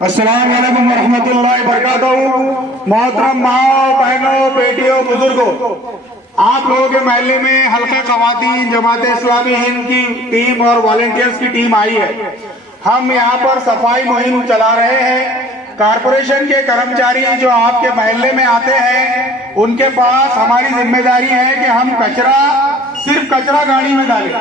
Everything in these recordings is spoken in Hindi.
अस्सलाम वालेकुम वरहमतुल्लाहि वबरकातुहू। मोहतरम माओ, बहनों, बेटियों, बुजुर्गों, आप लोगों के महल्ले में हल्का ख़वातीन जमात इस्लामी हिंद की टीम और वॉलंटियर्स की टीम आई है। हम यहाँ पर सफाई मुहिम चला रहे हैं। कारपोरेशन के कर्मचारी जो आपके महल्ले में आते हैं उनके पास हमारी जिम्मेदारी है कि हम कचरा सिर्फ कचरा गाड़ी में डालें।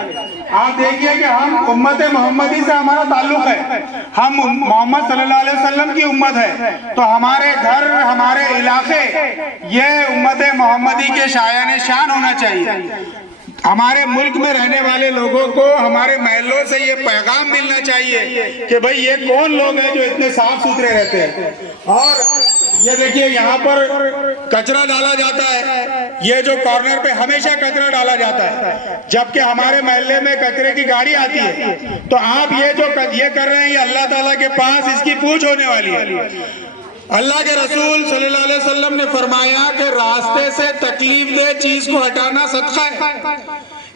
आप देखिए कि हम उम्मत मोहम्मदी से हमारा ताल्लुक है, हम मोहम्मद सल्लल्लाहु अलैहि वसल्लम की उम्मत है, तो हमारे घर, हमारे इलाके ये उम्मत मोहम्मदी के शायान शान होना चाहिए। हमारे मुल्क में रहने वाले लोगों को हमारे महलों से ये पैगाम मिलना चाहिए कि भाई ये कौन लोग हैं जो इतने साफ सुथरे रहते हैं। और ये देखिए यहाँ पर कचरा डाला जाता है, ये जो कॉर्नर पे हमेशा कचरा डाला जाता है, जबकि हमारे महल्ले में कचरे की गाड़ी आती है। तो आप ये जो ये कर रहे हैं, ये अल्लाह ताला के पास इसकी पूछ होने वाली है। अल्लाह के रसूल सल्लल्लाहु अलैहि वसल्लम ने फरमाया कि रास्ते से तकलीफ दे चीज को हटाना सदका है,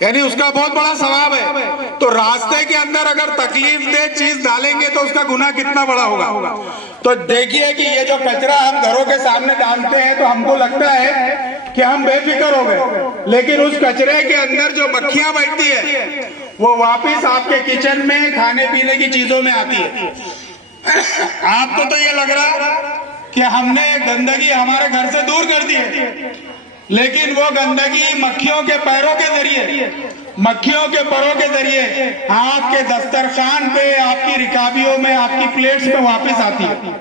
यानी उसका बहुत बड़ा सवाब है। तो रास्ते के अंदर अगर तकलीफ दे चीज डालेंगे तो उसका गुनाह कितना बड़ा होगा। तो देखिए कि ये जो कचरा हम घरों के सामने डालते हैं तो हमको लगता है कि हम बेफिक्र हो गए, लेकिन उस कचरे के अंदर जो मक्खियां बैठती है वो वापिस आपके किचन में खाने पीने की चीजों में आती है। आपको तो ये लग रहा कि हमने गंदगी हमारे घर से दूर कर दी है, लेकिन वो गंदगी मक्खियों के पैरों के जरिए, मक्खियों के परों के जरिए आपके दस्तरखान पे, आपकी रिकाबियों में, आपकी प्लेट्स पे वापस आती है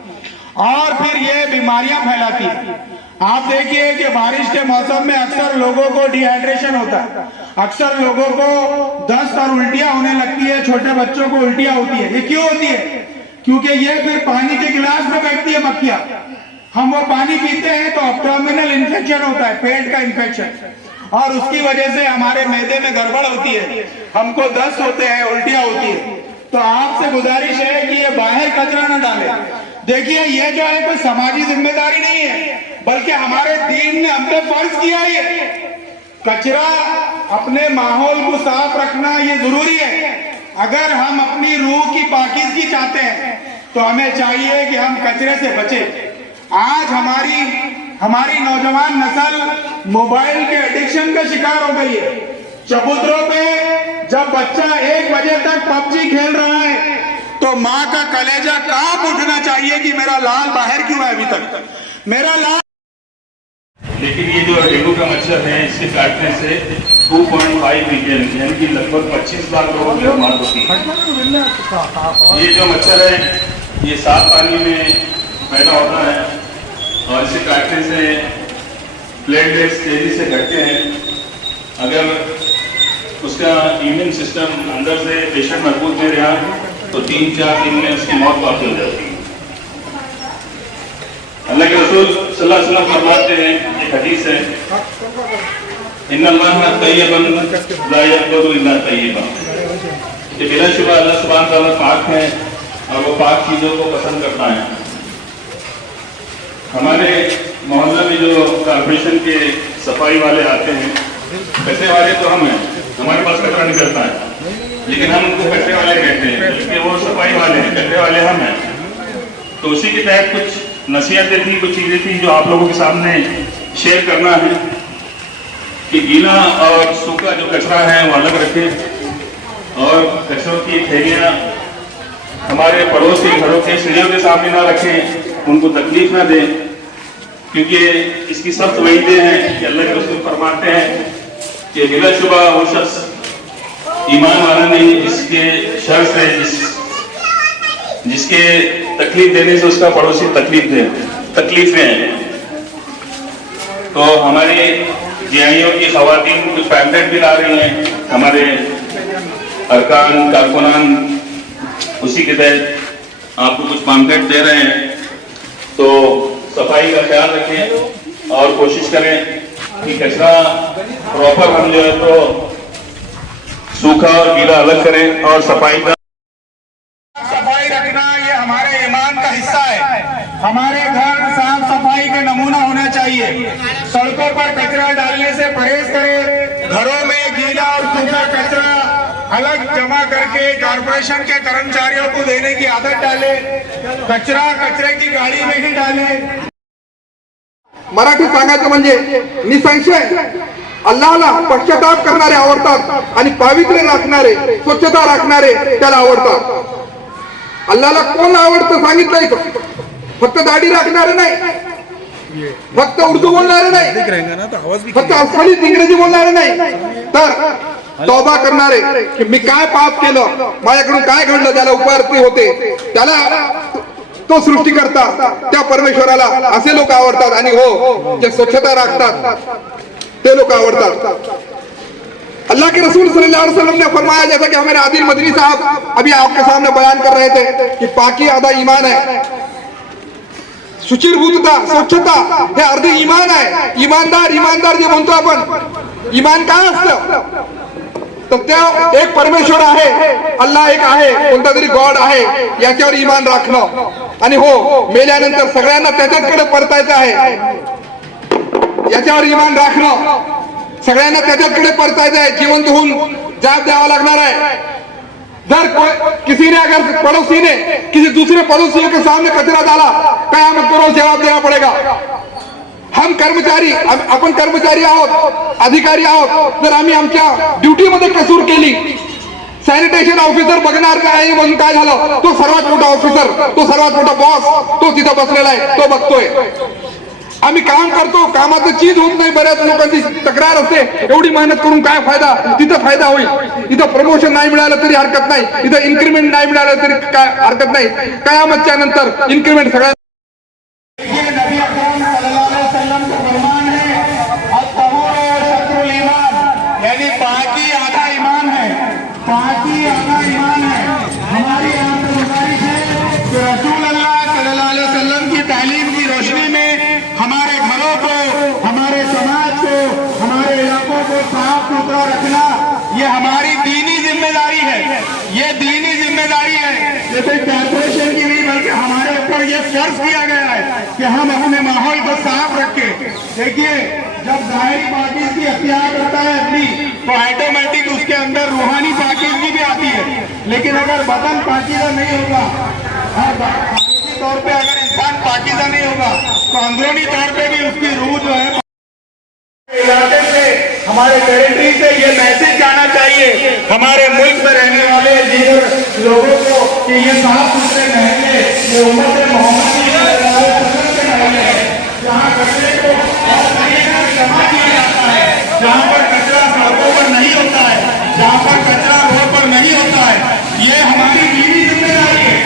और फिर ये बीमारियां फैलाती है। आप देखिए कि बारिश के मौसम में अक्सर लोगों को डिहाइड्रेशन होता है, अक्सर लोगों को दस्त और उल्टियां होने लगती है, छोटे बच्चों को उल्टियां होती है। ये क्यों होती है? क्योंकि ये फिर पानी के गिलास में बैठती है मक्खियां। हम वो पानी पीते हैं तो एब्डोमिनल इन्फेक्शन होता है, पेट का इन्फेक्शन, और उसकी वजह से हमारे मैदे में गड़बड़ होती है, हमको दस्त होते हैं, उल्टियां होती है। तो आपसे गुजारिश है कि ये बाहर कचरा न डाले। देखिए ये जो है कोई समाजी जिम्मेदारी नहीं है, बल्कि हमारे दीन ने हम पे फर्ज किया है। कचरा, अपने माहौल को साफ रखना ये जरूरी है। अगर हम अपनी रूह की पाकीज़गी चाहते हैं तो हमें चाहिए कि हम कचरे से बचें। आज हमारी नौजवान नस्ल मोबाइल के एडिक्शन का शिकार हो गई है। चबूतरों पे जब बच्चा 1 बजे तक पबजी खेल रहा है तो माँ का कलेजा कांप उठना चाहिए कि मेरा लाल बाहर क्यों है अभी तक, मेरा लाल। लेकिन ये जो डेंगू का मच्छर है, इसके काटने से 2.5 मिलियन यानी कि लगभग 25 लाख लोगों की मौत होती है। ये जो मच्छर है ये साफ पानी में पैदा होता है और इसे काटने से प्लेटलेट्स तेजी से घटते हैं। अगर उसका इम्यून सिस्टम अंदर से पेशेंट मजबूत नहीं रहा तो 3-4 दिन में उसकी मौत वाकई हो जाती है। अल्लाह के रसूल सल्लल्लाहु अलैहि वसल्लम फरमाते हैं, एक हदीस है, इन्नल्लाह तय्यबन ला यक़बलु इल्ला तय्यबा, कि बिला शुबा अल्लाह सुब्हान तआला पाक है और वो पाक चीजों को पसंद करता है। हमारे मोहल्ले में जो कॉर्पोरेशन के सफाई वाले आते हैं, कचरे वाले तो हम हैं, हमारे पास कचरा निकलता है, लेकिन हम उनको कचरे वाले कहते हैं, क्योंकि वो सफाई वाले हैं, कचरे वाले हम हैं। तो उसी के तहत कुछ नसीहतें थी, कुछ चीजें थी जो आप लोगों के सामने शेयर करना है कि गीला और सूखा जो कचरा है वो अलग रखें और कचरों की थैलियां हमारे पड़ोस के घरों के सीढ़ियों के सामने ना रखें, उनको तकलीफ ना दें, क्योंकि इसकी सख्त वईदें हैं कि अल्लाह के रसूल फरमाते हैं कि बिलाशुबा वो शख्स ईमान वाला नहीं जिसके शर से जिसके तकलीफ देने से उसका पड़ोसी तकलीफें हैं। तो हमारी जियाइयों की खवातीन कुछ पैम्पलेट भी ला रही हैं, हमारे अरकान कारकुनान उसी के तहत आपको कुछ पैम्पलेट दे रहे हैं। तो सफाई का ख्याल रखें और कोशिश करें कि कचरा प्रॉपर हम जो है तो सूखा और गीला अलग करें और सफाई रखना ये हमारे ईमान का हिस्सा है। हमारे घर साफ सफाई का नमूना होना चाहिए। सड़कों पर कचरा डालने से परहेज करें। घरों में गीला और सूखा कचरा अलग जमा करके कॉर्पोरेशन के कर्मचारियों को देने की आदत डाले, कचरा कचरे की गाड़ी में ही डाले। मराठी सांगायचं म्हणजे निसंशय अल्लाहला पश्चाताप करणारे आवडतात आणि पावित्र्य राखणारे, स्वच्छता राखणारे त्याला आवडतात. अल्लाहला कोण आवडतं सांगितलंय, फक्त दाढी राखणारे नाही, फक्त उर्दू बोलणारे नाही, फक्त अस्खलित इंग्रजी बोलणारे नाही, तर तौबा करणारे की मी काय पाप केलं, माझ्याकडून काय घडलं, ज्याला उपार्थी होते, त्याला तो सृष्टीकर्ता, त्या परमेश्वराला असे लोक आवडतात. आणि हो, जे स्वच्छता राखतात ते लोग आवडतात. अल्लाह के रसूल सल्लल्लाहु अलैहि वसल्लम ने फरमाया, जैसा कि हमारे आदिल मदनी साहब अभी आपके सामने बयान कर रहे थे, कि पाकी आधा ईमान है, शुचिर्भूतता स्वच्छता हे अर्धे ईमान आहे. ईमानदार जे म्हणतो आपण, ईमान काय असतं, तर त्या एक परमेश्वर आहे, अल्लाह एक आहे, कोणता तरी गॉड आहे, याच्यावर ईमान राखणं. आणि हो, मेल्यानंतर सगळ्यांना त्याच्याकडे परतायचं आहे, याच्यावर ईमान राखणं. सगळ्यांना त्याच्याकडे परतायचं आहे, जिवंत होऊन जाब द्यावा लागणार है. जर किसी ने, अगर पड़ोसी ने किसी दूसरे पड़ोसी के सामने कचरा डाला, कयामत को रोज जवाब देना पड़ेगा. हम कर्मचारी, आपण कर्मचारी आहोत, अधिकारी आहोत, जर आम्ही आमच्या ड्युटीमध्ये कसूर केली, सॅनिटेशन ऑफिसर बघणार काय म्हणून काय झालं, तो सर्वात मोठा ऑफिसर, तो सर्वात मोठा बॉस, तो तिथं बसलेला आहे, तो बघतोय. आम्ही काम करतो, कामाचं चीज होत नाही, बऱ्याच लोकांची तक्रार असते, एवढी मेहनत करून काय फायदा, तिथं फायदा होईल. इथं प्रमोशन नाही मिळालं तरी हरकत नाही, इथं इन्क्रीमेंट नाही मिळालं तरी काय हरकत नाही, कयामतच्या नंतर इन्क्रीमेंट सगळ्या. नबी अकरम सल्लल्लाहु अलैहि वसल्लम का फरमान है, अत-तहूर शत्रुल ईमान, यानी पाकी आधा ईमान है, पाकी आधा ईमान है. हमारी आपसे गुजारिश है कि रसूल अल्लाह सल्लल्लाहु अलैहि वसल्लम की तालीम की रोशनी में हमारे घरों को, हमारे समाज को, हमारे इलाकों को साफ सुथरा रखना, ये हमारी दीनी जिम्मेदारी है, ये दीनी जिम्मेदारी है. जैसे कॉर्पोरेशन की नहीं, बल्कि हमारे ऊपर ये फर्ज किया गया है कि हम अपने माहौल को साफ रखें. देखिए, जब जाहिरी पाकिज़ की हथियार करता है अपनी, तो ऑटोमेटिक उसके अंदर रूहानी पाकिज़गी भी आती है. लेकिन अगर बदन पाकीज़ा नहीं होगा और बाहरी तौर पे अगर इंसान पाकीज़ा नहीं होगा, तो अंदरूनी तौर पे भी उसकी रूह जो है, इलाके से, हमारे टेरिटरी से ये मैसेज जाना चाहिए हमारे मुल्क में रहने वाले जिन लोगों को कि ये साफ सुथरे महल्ले, ये उम्मत मोहम्मद की के महल्ले हैं, जहाँ कचरे को जमा किया जाता है, जहाँ पर कचरा सड़कों पर नहीं होता है, जहाँ पर कचरा रोड पर नहीं होता है. ये हमारी दीनी जिम्मेदारी है,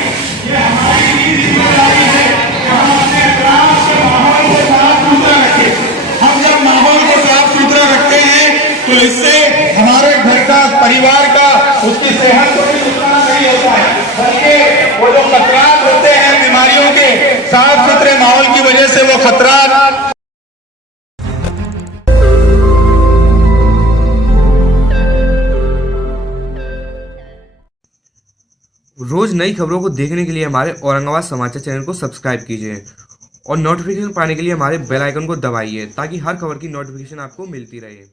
ये हमारी दीनी जिम्मेदारी है कि हम अपने ग्राम के माहौल को साफ सुथरा रखें. हम जब माहौल को साफ सुथरा रखते हैं तो इससे हमारे घर का, परिवार का, उसकी सेहत को भी नुकसान नहीं होता है, बल्कि वो जो खतरात होते हैं बीमारियों के, साफ सुथरे माहौल की वजह से वो खतरात. रोज नई खबरों को देखने के लिए हमारे औरंगाबाद समाचार चैनल को सब्सक्राइब कीजिए और नोटिफिकेशन पाने के लिए हमारे बेल आइकन को दबाइए, ताकि हर खबर की नोटिफिकेशन आपको मिलती रहे.